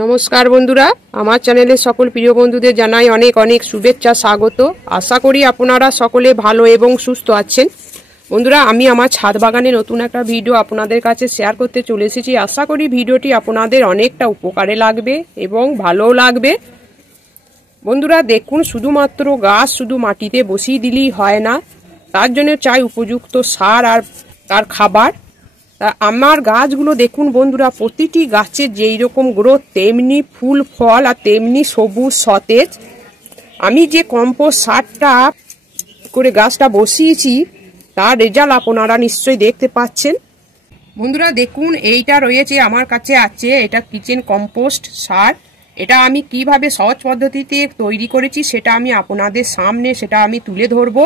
নমস্কার বন্ধুরা, আমার চ্যানেলে সকল প্রিয় বন্ধুদের জানাই অনেক অনেক শুভেচ্ছা, স্বাগত। আশা করি আপনারা সকলে ভালো এবং সুস্থ আছেন। বন্ধুরা, আমি আমার ছাদ বাগানে নতুন একটা ভিডিও আপনাদের কাছে শেয়ার করতে চলে এসেছি। আশা করি ভিডিওটি আপনাদের অনেকটা উপকারে লাগবে এবং ভালোও লাগবে। বন্ধুরা দেখুন, শুধুমাত্র গাছ শুধু মাটিতে বসিয়ে দিলেই হয় না, তার জন্য চাই উপযুক্ত সার আর তার খাবার। আমার গাছগুলো দেখুন বন্ধুরা, প্রতিটি গাছের যেই রকম গ্রোথ তেমনি ফুল ফল আর তেমনি সবুজ সতেজ। আমি যে কম্পোস্ট সারটা করে গাছটা বসিয়েছি তার রেজাল্ট আপনারা নিশ্চয়ই দেখতে পাচ্ছেন। বন্ধুরা দেখুন, এইটা রয়েছে আমার কাছে আছে, এটা কিচেন কম্পোস্ট সার। এটা আমি কিভাবে সহজ পদ্ধতিতে তৈরি করেছি সেটা আমি আপনাদের সামনে সেটা আমি তুলে ধরবো।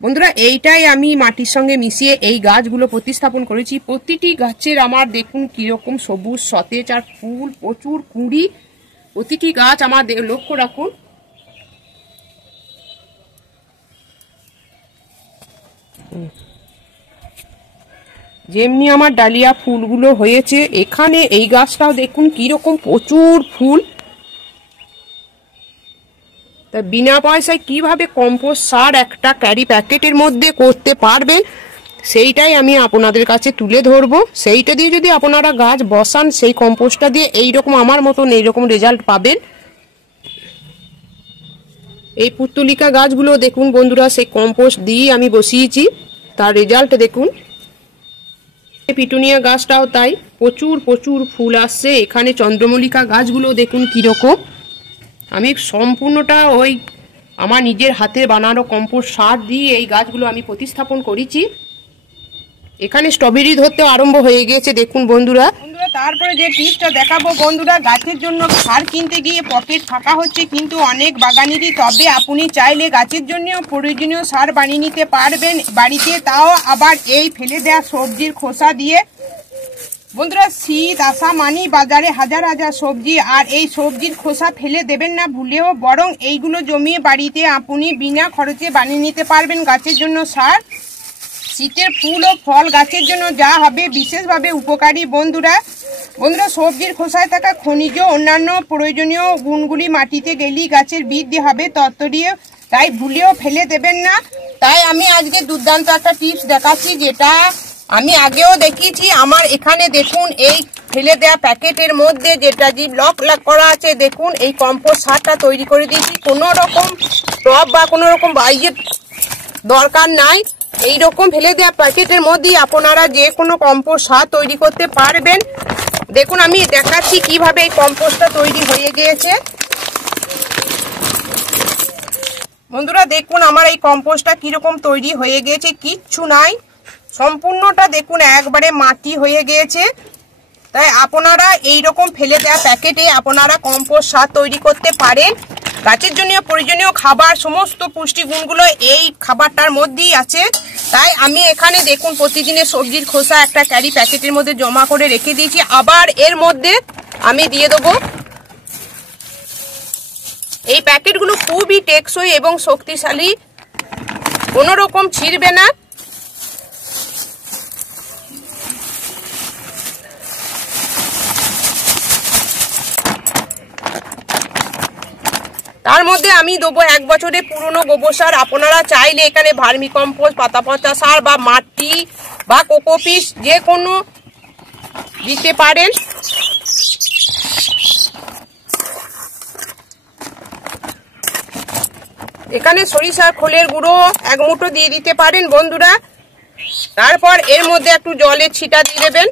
বন্ধুরা, এইটাই আমি মাটির সঙ্গে মিশিয়ে এই গাছগুলো প্রতিস্থাপন করেছি। প্রতিটি গাছের আমার দেখুন কিরকম সবুজ সতেজ আর ফুল, প্রচুর কুঁড়ি। প্রতিটি গাছ আমার লক্ষ্য রাখুন। যেমনি আমার ডালিয়া ফুলগুলো হয়েছে, এখানে এই গাছটাও দেখুন কিরকম প্রচুর ফুল। তা বিনা পয়সায় কিভাবে কম্পোস্ট সার একটা ক্যারি প্যাকেটের মধ্যে করতে পারবেন সেইটাই আমি আপনাদের কাছে তুলে ধরবো। সেইটা দিয়ে যদি আপনারা গাছ বসান, সেই কম্পোস্টটা দিয়ে এইরকম আমার মতন এইরকম রেজাল্ট পাবেন। এই পুত্তলিকা গাছগুলো দেখুন বন্ধুরা, সেই কম্পোস্ট দিয়ে আমি বসিয়েছি, তার রেজাল্ট দেখুন। পিটুনিয়া গাছটাও তাই, প্রচুর প্রচুর ফুল আসছে। এখানে চন্দ্রমল্লিকা গাছগুলো দেখুন কিরকম। আমি সম্পূর্ণটা ওই আমার নিজের হাতে বানানো কম্পোস্ট সার দিয়ে এই গাছগুলো আমি প্রতিস্থাপন করেছি। এখানে স্ট্রবেরি ধরতে আরম্ভ হয়ে গিয়েছে দেখুন বন্ধুরা। তারপরে যে টিপসটা দেখাবো বন্ধুরা, গাছের জন্য সার কিনতে গিয়ে পকেট ফাঁকা হচ্ছে কিন্তু অনেক বাগানেরই। তবে আপনি চাইলে গাছের জন্য প্রয়োজনীয় সার বানিয়ে নিতে পারবেন বাড়িতে, তাও আবার এই ফেলে দেওয়া সবজির খোসা দিয়ে। বন্ধুরা, শীত আসা মানি বাজারে হাজার হাজার সবজি, আর এই সবজির খোসা ফেলে দেবেন না ভুলেও, বরং এইগুলো জমিয়ে বাড়িতে আপনি বিনা খরচে বানিয়ে নিতে পারবেন গাছের জন্য সার। শীতের ফুল ও ফল গাছের জন্য যা হবে বিশেষভাবে উপকারী। বন্ধুরা সবজির খোসায় থাকা খনিজ অন্যান্য প্রয়োজনীয় গুণগুলি মাটিতে গেলেই গাছের বৃদ্ধি হবে তত্ত্বরীয়, তাই ভুলেও ফেলে দেবেন না। তাই আমি আজকে দুর্দান্ত একটা টিপস দেখাচ্ছি, যেটা আমি আগেও দেখিয়েছি। আমার এখানে দেখুন এই ফেলে দেওয়া প্যাকেটের মধ্যে যেটা যে ব্লক করা আছে, দেখুন এই কম্পোস্ট সারটা তৈরি করে দিয়েছি। কোনো রকম টব বা কোনো রকম বাইরের দরকার নাই। এইরকম ফেলে দেওয়া প্যাকেটের মধ্যেই আপনারা যে কোনো কম্পোস্ট সার তৈরি করতে পারবেন। দেখুন আমি দেখাচ্ছি কিভাবে এই কম্পোস্টটা তৈরি হয়ে গিয়েছে। বন্ধুরা দেখুন আমার এই কম্পোস্টটা কিরকম তৈরি হয়ে গিয়েছে, কিচ্ছু নাই, সম্পূর্ণটা দেখুন একবারে মাটি হয়ে গিয়েছে। তাই আপনারা এইরকম ফেলে দেওয়া প্যাকেটে আপনারা কম্পোস্ট সার তৈরি করতে পারেন। গাছের জন্য প্রয়োজনীয় খাবার সমস্ত পুষ্টিগুণগুলো এই খাবারটার মধ্যেই আছে। তাই আমি এখানে দেখুন প্রতিদিনের সবজির খোসা একটা ক্যারি প্যাকেটের মধ্যে জমা করে রেখে দিয়েছি। আবার এর মধ্যে আমি দিয়ে দেবো। এই প্যাকেটগুলো খুবই টেকসই এবং শক্তিশালী, কোনো রকম ছিঁড়বে না। তার মধ্যে আমি দেবো 1 বছরের পুরনো গোবর সার। আপনারা চাইলে এখানে ভার্মি কম্পোস্ট, পাতা পচা সার বা মাটি বা কোকোপিস যে কোনো দিতে পারেন। এখানে সরিষার খোলের গুঁড়ো 1 মুঠো দিয়ে দিতে পারেন বন্ধুরা। তারপর এর মধ্যে একটু জলের ছিটা দিয়ে দেবেন।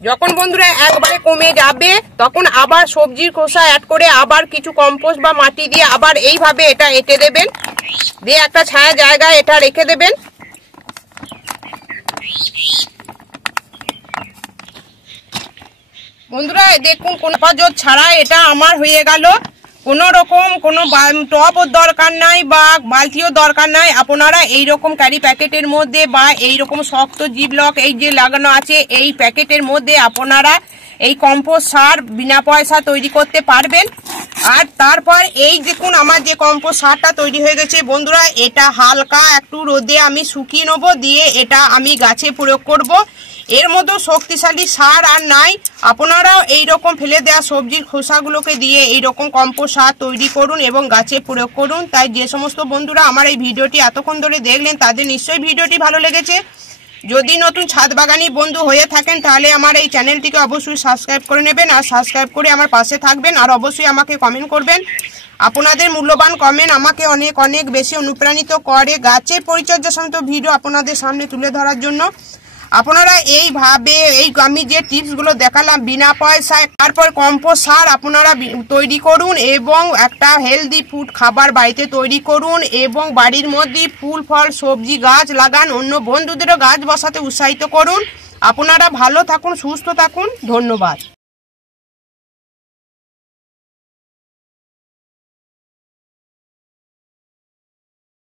যখন বন্ধুরা একবারে কমে যাবে তখন আবার সবজির খোসা অ্যাড করে আবার কিছু কম্পোস্ট বা মাটি দিয়ে আবার এইভাবে এটা এঁটে দেবেন, দিয়ে একটা ছায়া জায়গায় এটা রেখে দেবেন। বন্ধুরা দেখুন কোনো হেফাজত ছাড়া এটা আমার হয়ে গেল। কোনো রকম কোনো টবও দরকার নাই বা বালতিও দরকার নাই। আপনারা এইরকম ক্যারি প্যাকেটের মধ্যে বা এইরকম শক্ত জিবলক এই যে লাগানো আছে এই প্যাকেটের মধ্যে আপনারা এই কম্পোস্ট সার বিনা পয়সা তৈরি করতে পারবেন। আর তারপর এই দেখুন আমার যে কম্পোস্ট সারটা তৈরি হয়ে গেছে বন্ধুরা, এটা হালকা একটু রোদে আমি শুকিয়ে নেবো, দিয়ে এটা আমি গাছে প্রয়োগ করব। এর মতো শক্তিশালী সার আর নাই। আপনারাও এইরকম ফেলে দেওয়া সবজির খোসাগুলোকে দিয়ে এইরকম কম্পোস্ট সার তৈরি করুন এবং গাছে প্রয়োগ করুন। তাই যে সমস্ত বন্ধুরা আমার এই ভিডিওটি এতক্ষণ ধরে দেখলেন তাদের নিশ্চয়ই ভিডিওটি ভালো লেগেছে। যদি নতুন ছাদ বাগানি বন্ধু হয়ে থাকেন তাহলে আমার এই চ্যানেলটিকে অবশ্যই সাবস্ক্রাইব করে নেবেন আর সাবস্ক্রাইব করে আমার পাশে থাকবেন আর অবশ্যই আমাকে কমেন্ট করবেন। আপনাদের মূল্যবান কমেন্ট আমাকে অনেক অনেক বেশি অনুপ্রাণিত করে গাছের পরিচর্যা সংক্রান্ত ভিডিও আপনাদের সামনে তুলে ধরার জন্য। আপনারা এইভাবে আমি যে টিপসগুলো দেখালাম বিনা পয়সায়, তারপর কম্পোস্ট সার আপনারা তৈরি করুন এবং একটা হেলদি ফুড খাবার বাড়িতে তৈরি করুন এবং বাড়ির মধ্যে ফুল ফল সবজি গাছ লাগান, অন্য বন্ধুদেরও গাছ বসাতে উৎসাহিত করুন। আপনারা ভালো থাকুন, সুস্থ থাকুন, ধন্যবাদ।